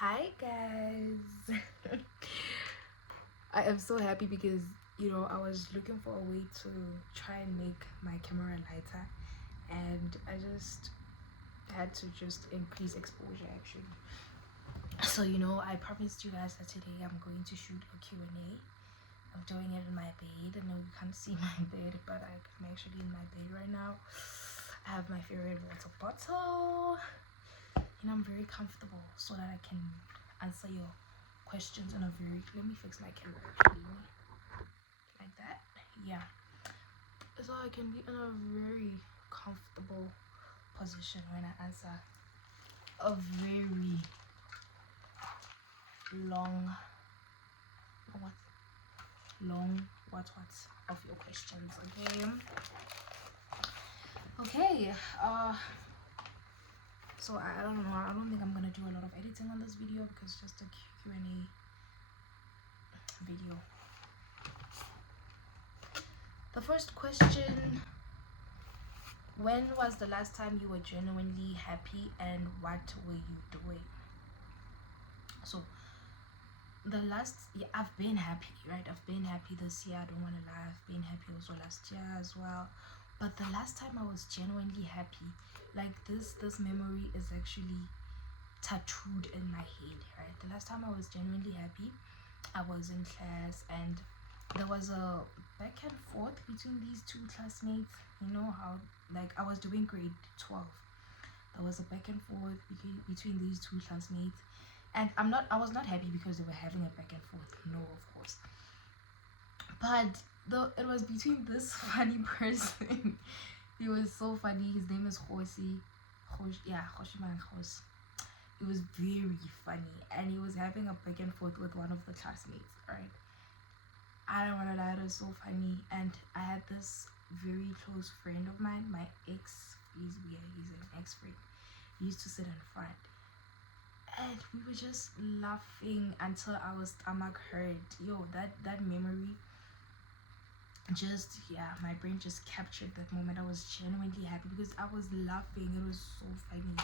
Hi guys. I am so happy because I was looking for a way to try and make my camera lighter, and I just had to just increase exposure actually. So I promised you guys that today I'm going to shoot a Q&A. I'm doing it in my bed. I know you can't see my bed, but I'm actually in my bed right now. I have my favorite water bottle. I'm very comfortable so that I can answer your questions in a very, let me fix my camera actually, like that, yeah, so I can be in a very comfortable position when I answer a very long what what of your questions. Okay. So I don't know, I don't think I'm gonna do a lot of editing on this video because it's just a Q&A video. The first question: when was the last time you were genuinely happy and what were you doing? So the last year I've been happy, right? I've been happy this year, I don't want to lie. I've been happy also last year as well, but the last time I was genuinely happy, like this memory is actually tattooed in my head, right? The last time I was genuinely happy, I was in class and there was a back and forth between these two classmates. You know how, like, I was doing grade 12. There was a back and forth between these two classmates, and I was not happy because they were having a back and forth, no, of course, but it was between this funny person. He was so funny. His name is Hoshi. Hoshiman Hos. It was very funny, and he was having a back and forth with one of the classmates, right? I don't want to lie, it was so funny. And I had this very close friend of mine, my ex. He's an ex friend. He used to sit in front, and we were just laughing until our stomach hurt. That memory, just, yeah, my brain just captured that moment. I was genuinely happy because I was laughing. It was so funny.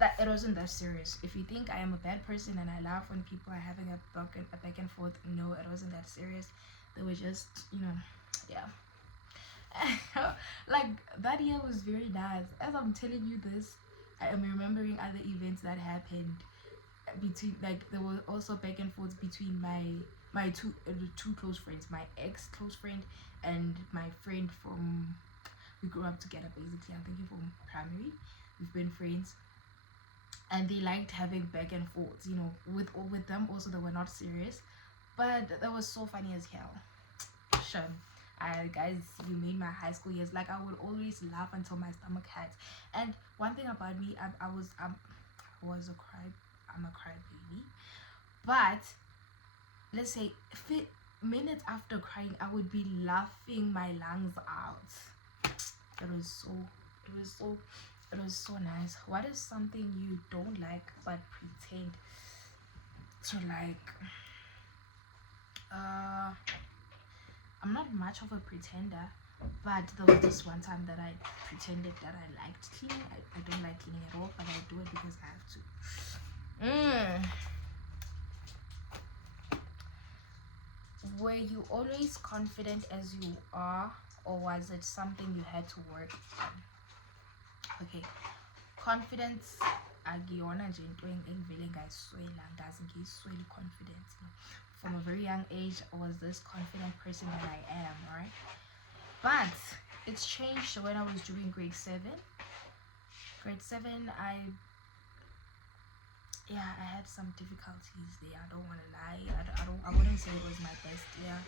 That it wasn't that serious. If you think I am a bad person and I laugh when people are having a back and forth, no, it wasn't that serious. They were just, yeah. Like, that year was very nice. As I'm telling you this, I am remembering other events that happened between, like, there were also back and forth between my two close friends, my ex close friend and my friend from, we grew up together basically. I'm thinking from primary. We've been friends, and they liked having back and forth, with them also. They were not serious, but that was so funny as hell. Sure. Guys, you made my high school years, like, I would always laugh until my stomach hurts. And one thing about me, I'm a crybaby, but let's say minutes after crying, I would be laughing my lungs out. It was so nice. What is something you don't like but pretend to like? I'm not much of a pretender, but there was this one time that I pretended that I liked cleaning. I don't like cleaning at all, but I do it because I have to. Were you always confident as you are, or was it something you had to work on? Okay, confidence akuyona nje into engivele ngayiswela, ngazi ngiyiswele confidence. From a very young age, I was this confident person that I am, right? But it's changed when I was doing grade 7. Grade 7, I had some difficulties there. I don't want to lie. I wouldn't say it was my best year.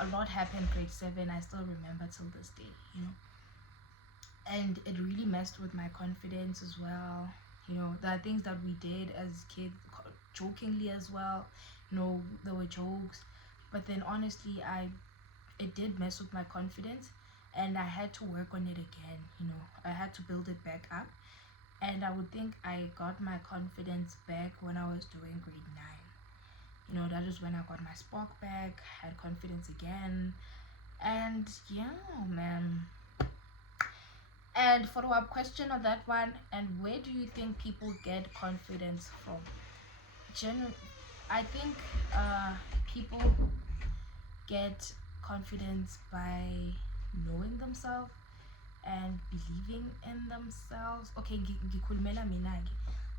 A lot happened grade 7. I still remember till this day, and it really messed with my confidence as well. There are things that we did as kids jokingly as well. There were jokes, but then honestly, it did mess with my confidence, and I had to work on it again. I had to build it back up, and I would think I got my confidence back when I was doing grade 9. That is when I got my spark back, had confidence again, and yeah, man. And follow-up question on that one, and where do you think people get confidence from? I think people get confidence by knowing themselves and believing in themselves. Okay, ngikhulumela mina-ke.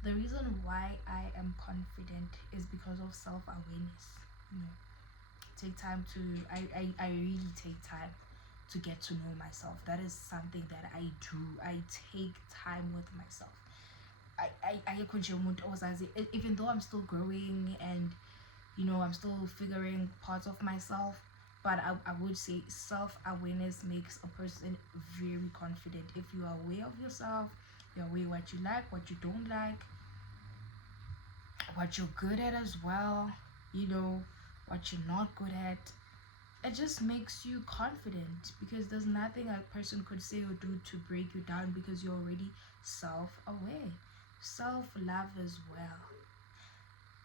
The reason why I am confident is because of self-awareness. You know, take time to I really take time to get to know myself. That is something that I do. I take time with myself. Even though I'm still growing and I'm still figuring parts of myself, but I would say self-awareness makes a person very confident. If you are aware of yourself, you're aware what you like, what you don't like, what you're good at as well, what you're not good at. It just makes you confident, because there's nothing a person could say or do to break you down, because you're already self-aware. Self-love as well.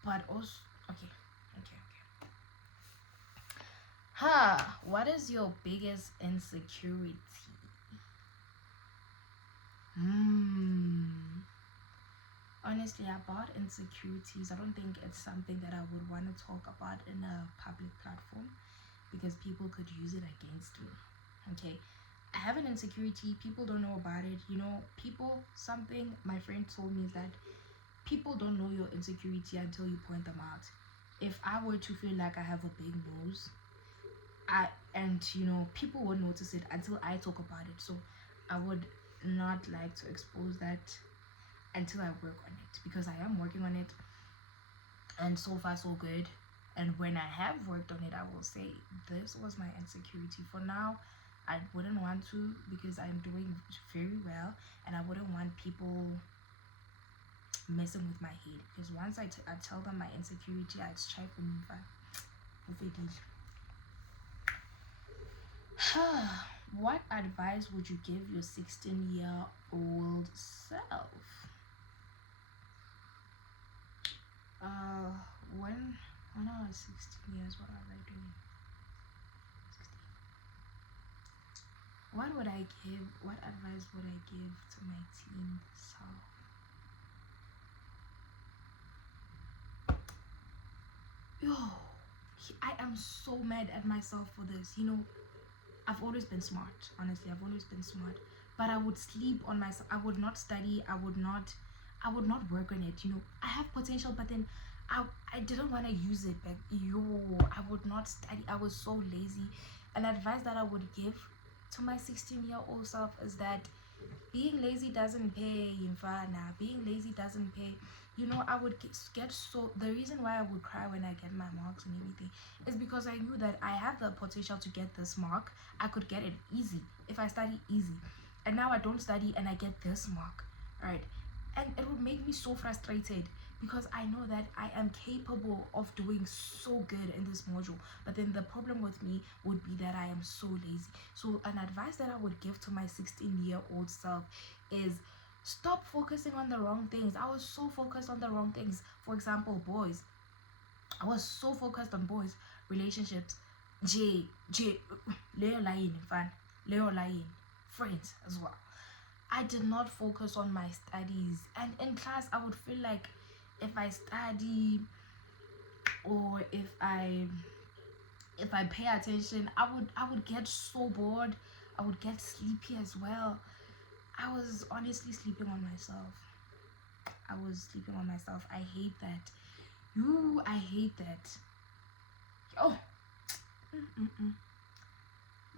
But also, okay. What is your biggest insecurity? Honestly, about insecurities, I don't think it's something that I would want to talk about in a public platform, because people could use it against me. Okay, I have an insecurity. People don't know about it. Something my friend told me is that people don't know your insecurity until you point them out. If I were to feel like I have a big nose, people won't notice it until I talk about it. So I would not like to expose that until I work on it, because I am working on it, and so far so good. And when I have worked on it, I will say this was my insecurity. For now, I wouldn't want to, because I'm doing very well, and I wouldn't want people messing with my head, because once I tell them my insecurity, I strive for me. What advice would you give your 16-year-old self? When I was 16 years, what was I doing? What advice would I give to my teen self? I am so mad at myself for this. I've always been smart. Honestly, I've always been smart. But I would sleep on myself. I would not study. I would not work on it. I have potential, but then I didn't want to use it. I would not study. I was so lazy. An advice that I would give to my 16-year-old self is that being lazy doesn't pay. Being lazy doesn't pay. I would get so. The reason why I would cry when I get my marks and everything is because I knew that I have the potential to get this mark. I could get it easy if I study easy, and now I don't study and I get this mark. All right, and it would make me so frustrated, because I know that I am capable of doing so good in this module, but then the problem with me would be that I am so lazy. So an advice that I would give to my 16-year-old self is stop focusing on the wrong things. I was so focused on the wrong things. For example, boys. I was so focused on boys, relationships, Leo lying, friends as well. I did not focus on my studies, and in class I would feel like if I study, or if I pay attention, I would get so bored. I would get sleepy as well. I was honestly sleeping on myself. I hate that. I hate that. Oh.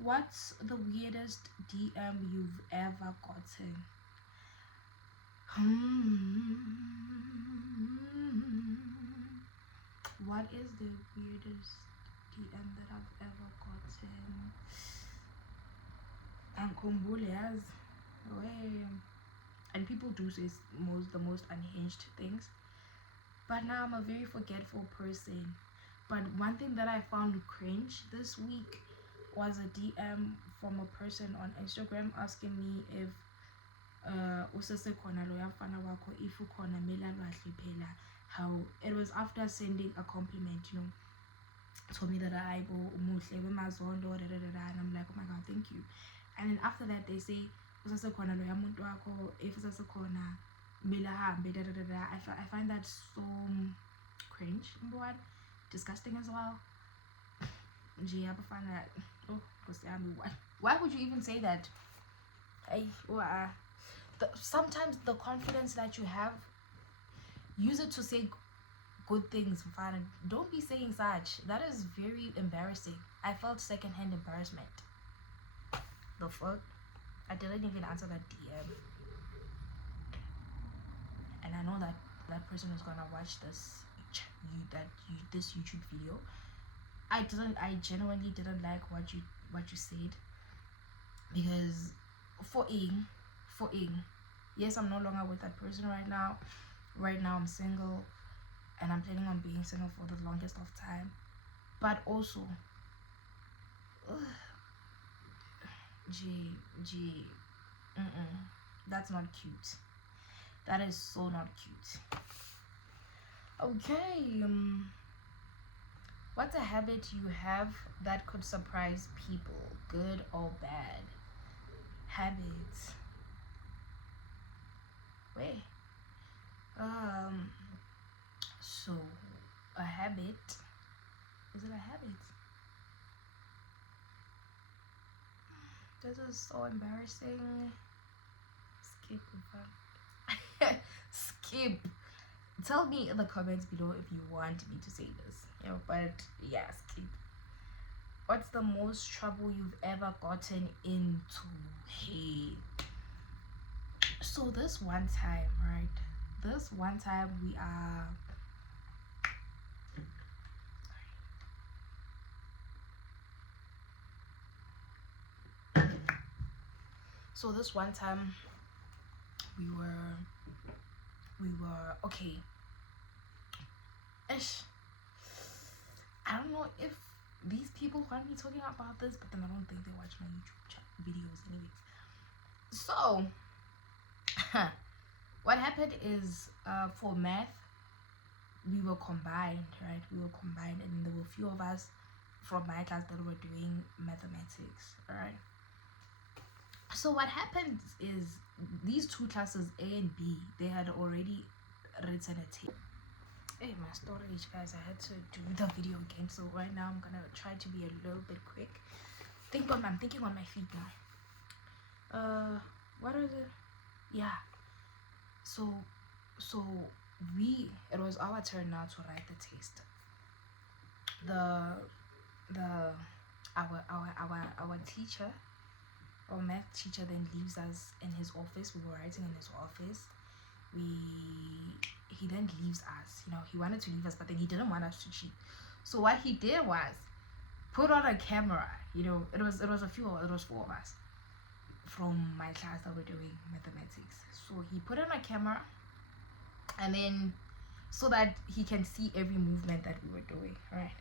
What's the weirdest DM you've ever gotten? What is the weirdest DM that I've ever gotten? And people do say the most unhinged things, but now I'm a very forgetful person. But one thing that I found cringe this week was a DM from a person on Instagram asking me if if how it was after sending a compliment, told me that I and I'm like, oh my god, thank you. And then after that they say, usasekhona lo yamuntu wakho, if usasekhona kumele ahambe da da da da. I find that so cringe, number one, disgusting as well. Nje abafana, oh Nkosi yami, why would you even say that? Sometimes the confidence that you have, use it to say good things. Don't be saying such. That is very embarrassing. I felt secondhand embarrassment. The fuck? I didn't even answer that DM, and I know that that person is gonna watch this this YouTube video. I genuinely didn't like what you said, because for ing, yes, I'm no longer with that person right now. Right now I'm single, and I'm planning on being single for the longest of time. But also, that's not cute. That is so not cute. Okay, what's a habit you have that could surprise people, good or bad? Habits. Wait. So a habit. Is it a habit? This is so embarrassing. Skip. Skip. Tell me in the comments below if you want me to say this. But yeah, skip. What's the most trouble you've ever gotten into? Hey. So this one time, right? This one time we are. So this one time we were okay. Ish. I don't know if these people want me talking about this, but then I don't think they watch my YouTube videos anyways. So what happened is, for math we were combined, right? We were combined, and there were a few of us from my class that were doing mathematics, right? So what happened is, these two classes, A and B, they had already written a table. Hey, my storage, guys, I had to do the video again, so right now I'm gonna try to be a little bit quick. I'm thinking on my feet now. What are the, yeah, so it was our turn now to write the test. Our teacher, our math teacher, then leaves us in his office. We were writing in his office. He then leaves us. He wanted to leave us, but then he didn't want us to cheat. So what he did was put on a camera. It was four of us from my class that were doing mathematics. So he put on a camera, and then so that he can see every movement that we were doing, right?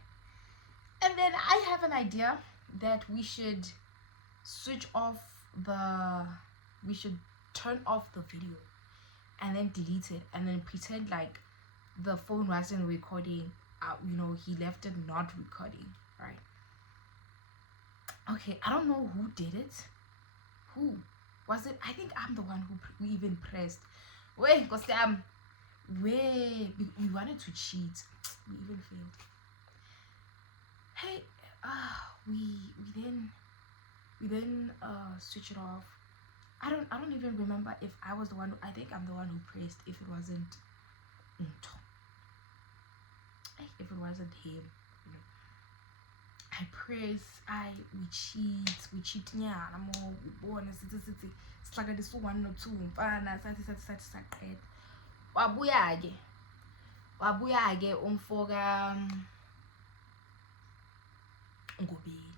And then I have an idea that we should turn off the video and then delete it, and then pretend like the phone wasn't recording. He left it not recording, right? Okay, I don't know who did it. Who was it? I think I'm the one who even pressed. Wait, because we wanted to cheat. We even failed. Hey, we then switch it off. I don't even remember if I was the one. I think I'm the one who pressed. If it wasn't him, I press. We cheat. Yeah, I'm all born. It's like this 1 or 2. Sathi. Wabuya ke umfoka Ngobeni.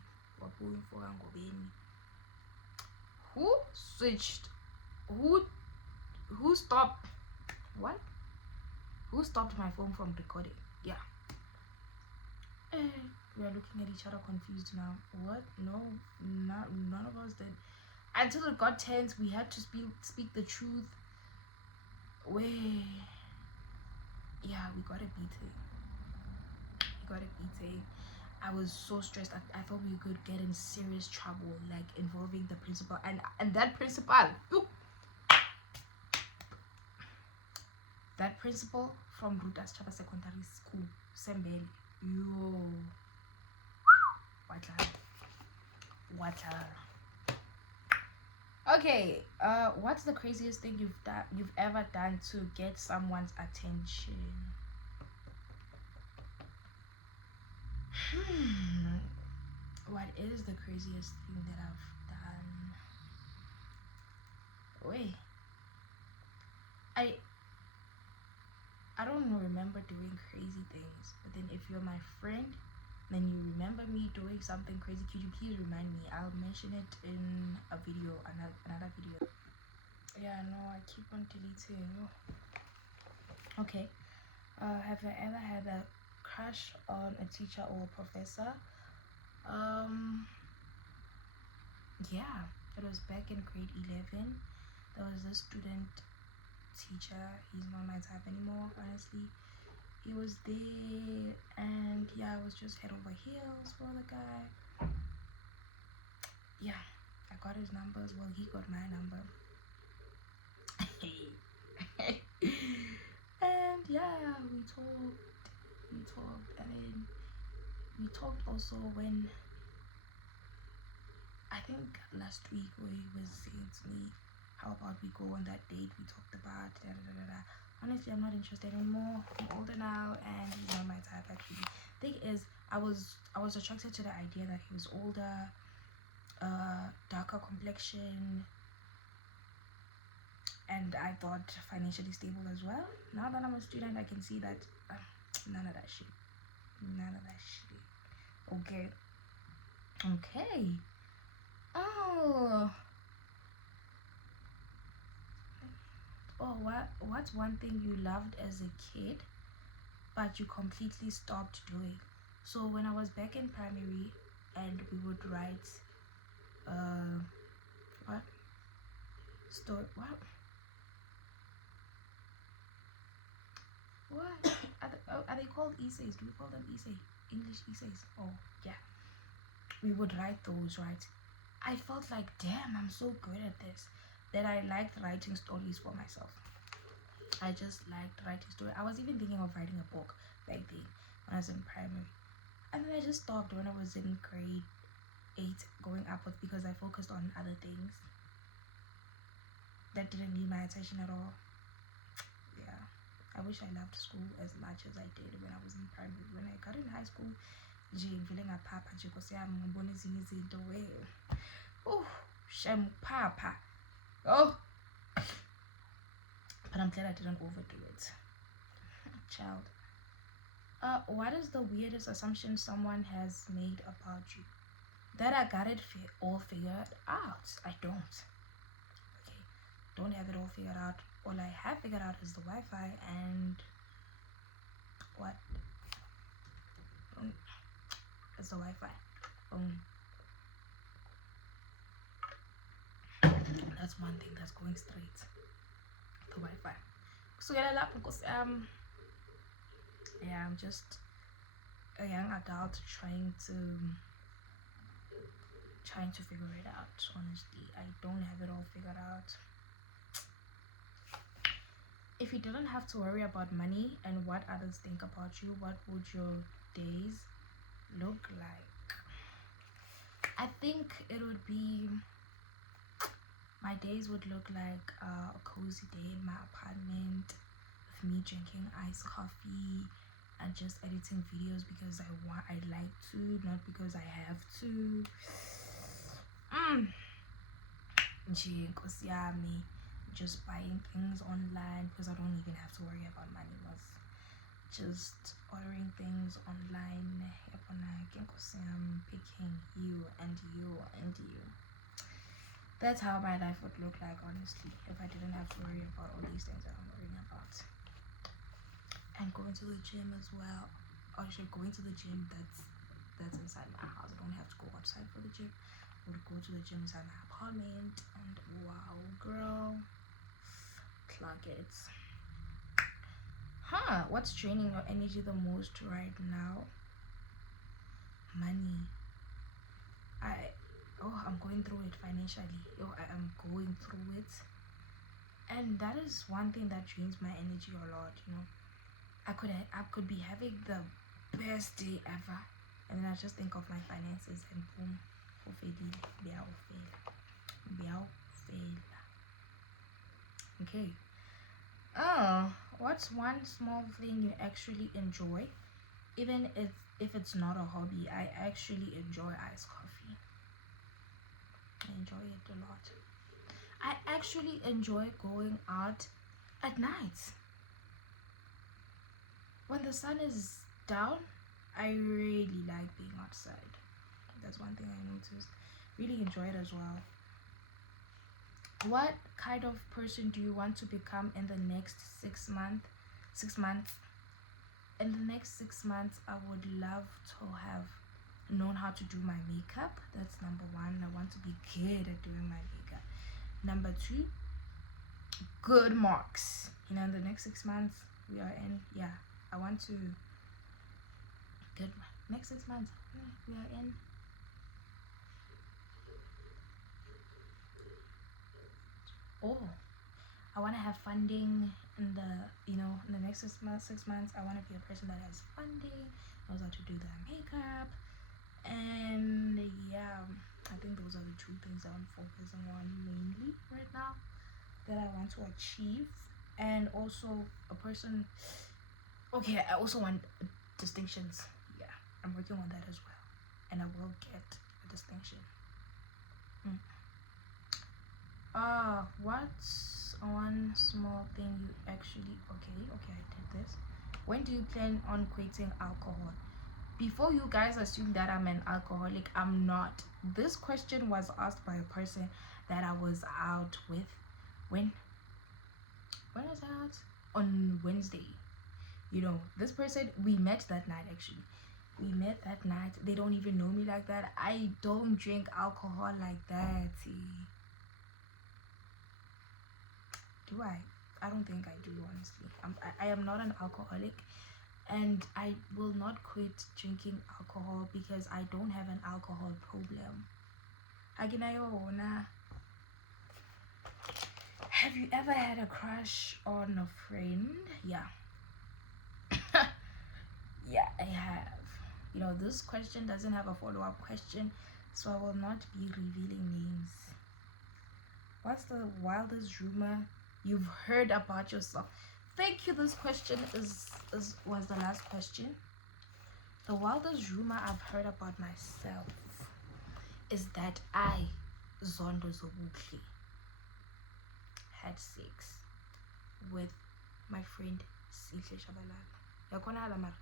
Who switched? Who stopped? What? Who stopped my phone from recording? Yeah. We are looking at each other confused now. What? No, none of us did. Until it got tense, we had to speak the truth. Yeah, we got a beating. I was so stressed. I thought we could get in serious trouble, like involving the principal and that principal. Ooh, that principal from Rutas Chapa Secondary School, Sembele. Yo, what? Okay. What's the craziest thing you've ever done to get someone's attention? What is the craziest thing that I've done? Wait, I I don't remember doing crazy things. But then if you're my friend, then you remember me doing something crazy, could you please remind me? I'll mention it in a video, another video. Yeah, no, I keep on deleting. Okay. Have you ever had a crush on a teacher or a professor? Yeah, it was back in grade 11. There was this student teacher. He's not my type anymore, honestly. He was there, and yeah, I was just head over heels for the guy. Yeah, I got his numbers. Well, he got my number. And yeah, we talked, and then we talked also when I think last week where he was saying to me, how about we go on that date we talked about, da, da, da, da. Honestly, I'm not interested anymore. I'm older now, and he's not my type actually. Thing is, I was attracted to the idea that he was older, darker complexion, and I thought financially stable as well. Now that I'm a student, I can see that none of that shit. None of that shit. Okay. Okay. Oh. Oh, what's one thing you loved as a kid but you completely stopped doing? So when I was back in primary and we would write what story what are they called essays? Do we call them essay? English essays? Oh yeah, we would write those, right? I felt like, damn, I'm so good at this that I liked writing stories for myself. I just liked writing stories. I was even thinking of writing a book back then when I was in primary. And then I just stopped when I was in grade 8 going upwards because I focused on other things that didn't need my attention at all. Yeah. I wish I loved school as much as I did when I was in primary. When I got in high school, feeling a papa oh, shem papa. Oh, but I'm glad I didn't overdo it. Child. What is the weirdest assumption someone has made about you? That I got it all figured out. I don't. Okay, don't have it all figured out. All I have figured out is the Wi-Fi and what? It's the Wi-Fi. That's one thing that's going straight. The Wi-Fi. So yeah, I'm just a young adult trying to figure it out. Honestly, I don't have it all figured out. If you didn't have to worry about money and what others think about you, what would your days look like? I think it would be, my days would look like a cozy day in my apartment with me drinking iced coffee and just editing videos because I like to, not because I have to. Just buying things online because I don't even have to worry about money. Was just ordering things online, picking you and you and you. That's how my life would look like, honestly, if I didn't have to worry about all these things that I'm worrying about. And going to the gym as well. Actually, going to the gym that's inside my house. I don't have to go outside for the gym. I would go to the gym inside my apartment, and wow, girl, clock it. What's draining your energy the most right now? money. I'm going through it financially. I am going through it, and that is one thing that drains my energy a lot. I could be having the best day ever, and then I just think of my finances and boom, okay. What's one small thing you actually enjoy, even if it's not a hobby? I actually enjoy iced coffee. I enjoy it a lot. I actually enjoy going out at night. When the sun is down, I really like being outside. That's one thing I noticed. Really enjoy it as well. What kind of person do you want to become in the next 6 months? 6 months. In the next 6 months, I would love to have known how to do my makeup. That's number one. I want to be good at doing my makeup. Number two, good marks. In the next 6 months we are in. Yeah, I want to good next 6 months we are in. I want to have funding in the next 6 months. I want to be a person that has funding, knows how to do their makeup, and yeah, I think those are the two things I'm focusing on mainly right now that I want to achieve. And also a person, okay, I also want distinctions. Yeah, I'm working on that as well, and I will get a distinction. What's one small thing you actually okay, I did this. When do you plan on quitting alcohol? Before you guys assume that I'm an alcoholic, I'm not. This question was asked by a person that I was out with. When was I out? On Wednesday. This person, we met that night actually. We met that night. They don't even know me like that. I don't drink alcohol like that. Do I? I don't think I do, honestly. I am not an alcoholic, and I will not quit drinking alcohol because I don't have an alcohol problem. Have you ever had a crush on a friend? Yeah. Yeah, I have. This question doesn't have a follow-up question, so I will not be revealing names. What's the wildest rumor you've heard about yourself? Thank you. This question was the last question. The wildest rumor I've heard about myself is that I, Zondo Zobuhle, had sex with my friend Sihle Shabalala. Yakona Halamar.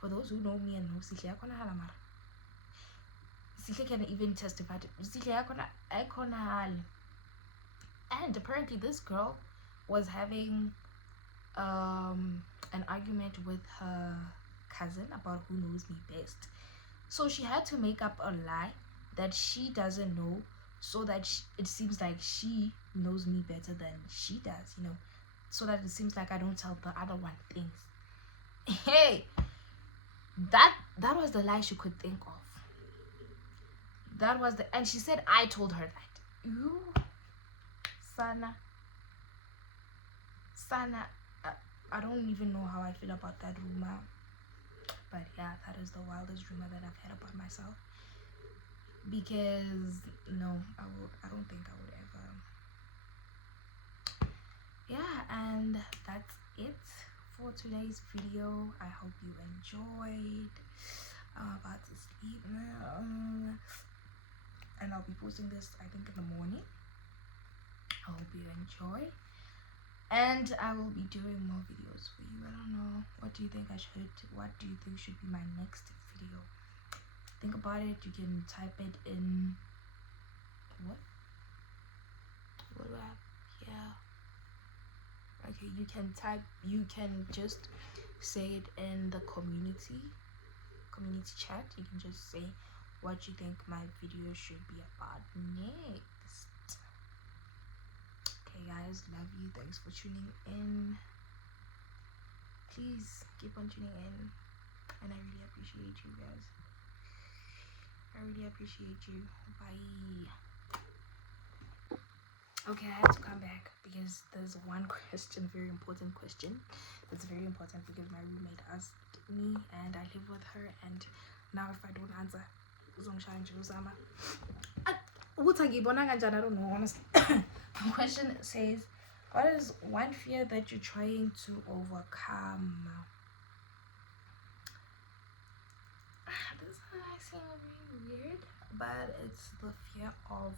For those who know me and know Sihle, Yakona Halamar. Sihle can even testify to Sihle Yakona Hal. And apparently this girl was having an argument with her cousin about who knows me best. So she had to make up a lie that she doesn't know, so that it seems like she knows me better than she does, so that it seems like I don't tell the other one things. Hey, that was the lie she could think of. And she said I told her that. You, Sana, I don't even know how I feel about that rumor. But yeah, that is the wildest rumor that I've heard about myself. Because no, I don't think I would ever. Yeah, and that's it for today's video. I hope you enjoyed. I'm about to sleep now, and I'll be posting this I think in the morning. I hope you enjoy, and I will be doing more videos for you. I don't know, what do you think should be my next video? Think about it. You can type it in what do I have? Yeah, okay, you can just say it in the community chat. You can just say what you think my video should be about next. Okay guys, love you, thanks for tuning in. Please keep on tuning in, and I really appreciate you guys. I really appreciate you. Bye. Okay, I had to come back because there's one question, very important question. That's very important because my roommate asked me and I live with her, and now if I don't answer, I don't know, honestly. The question says, what is one fear that you're trying to overcome? This might seem very weird, but it's the fear of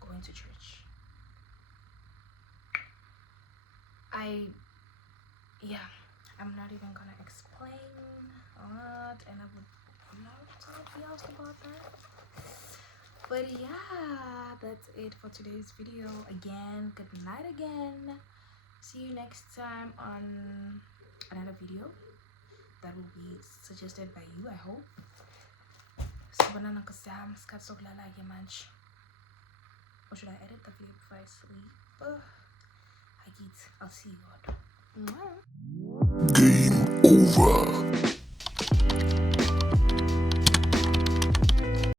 going to church. I'm not even gonna explain that, and I would love to be asked about that. But yeah, that's it for today's video. Again, good night again. See you next time on another video that will be suggested by you, I hope. Or should I edit the video before I sleep? I'll see you all. Game over.